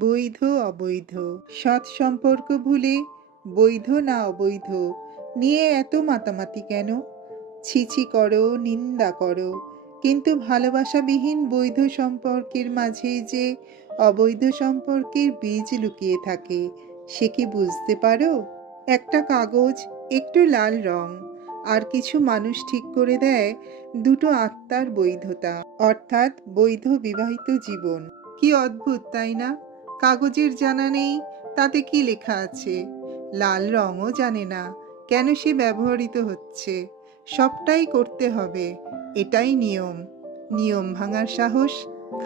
বৈধ, অবৈধ। সৎ সম্পর্ক ভুলে বৈধ না অবৈধ। নিয়ে এত মাতামাতি কেন? ছিছি করো, নিন্দা করো। কিন্তু ভালোবাসাবিহীন বৈধ সম্পর্কের মাঝে যে অবৈধ সম্পর্কের বীজ লুকিয়ে থাকে, সে কি বুঝতে পারো? একটা কাগজ, একটু লাল রং, আর কিছু মানুষ ঠিক করে দেয় দুটো আত্মার বৈধতা, অর্থাৎ বৈধ বিবাহিত জীবন। কি অদ্ভুত, তাই না? কাগজের জানা নেই, তাতে কি লেখা আছে? লাল রঙও জানে না, কেন সে ব্যবহৃত হচ্ছে? সবটাই করতে হবে, এটাই নিয়ম। নিয়ম ভাঙার সাহস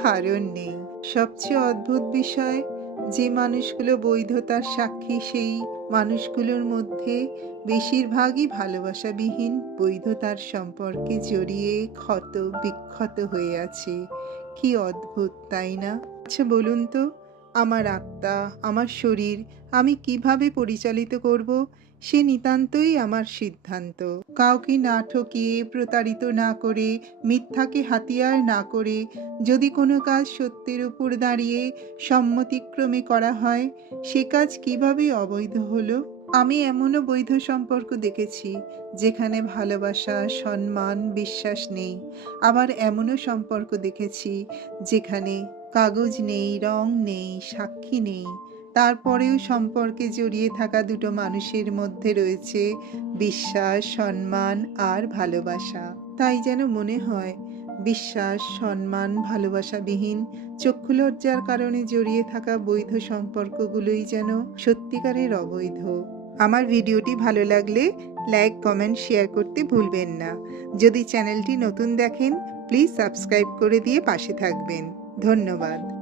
কারণ নেই। সবচেয়ে অদ্ভুত বিষয়, যে মানুষগুলো বৈধতার সাক্ষী সেই মানুষগুলোর মধ্যে বেশিরভাগই ভালোবাসাবিহীন বৈধতার সম্পর্কে জড়িয়ে ক্ষত বিক্ষত হয়ে আছে। কি অদ্ভুত, তাই না? আচ্ছা বলুন তো আমার আত্মা, আমার শরীর, আমি কীভাবে পরিচালিত করব? সে নিতান্তই আমার সিদ্ধান্ত। কাউকে না ঠকিয়ে, প্রতারিত না করে, মিথ্যাকে হাতিয়ার না করে, যদি কোনো কাজ সত্যের উপর দাঁড়িয়ে সম্মতিক্রমে করা হয়, সে কাজ কীভাবে অবৈধ হলো? আমি এমনও বৈধ সম্পর্ক দেখেছি, যেখানে ভালোবাসা, সম্মান, বিশ্বাস নেই। আবার এমনও সম্পর্ক দেখেছি, যেখানে কাগজ নেই, রং নেই, সাক্ষী নেই। তারপরেও সম্পর্কে জড়িয়ে থাকা দুটো মানুষের মধ্যে রয়েছে বিশ্বাস, সম্মান আর ভালোবাসা। তাই যেন মনে হয়, বিশ্বাস, সম্মান, ভালোবাসাবিহীন চক্ষুলজ্জার কারণে জড়িয়ে থাকা বৈধ সম্পর্কগুলোই যেন সত্যিকারের অবৈধ। আমার ভিডিওটি ভালো লাগলে লাইক, কমেন্ট, শেয়ার করতে ভুলবেন না। যদি চ্যানেলটি নতুন দেখেন, প্লিজ সাবস্ক্রাইব করে দিয়ে পাশে থাকবেন। ধন্যবাদ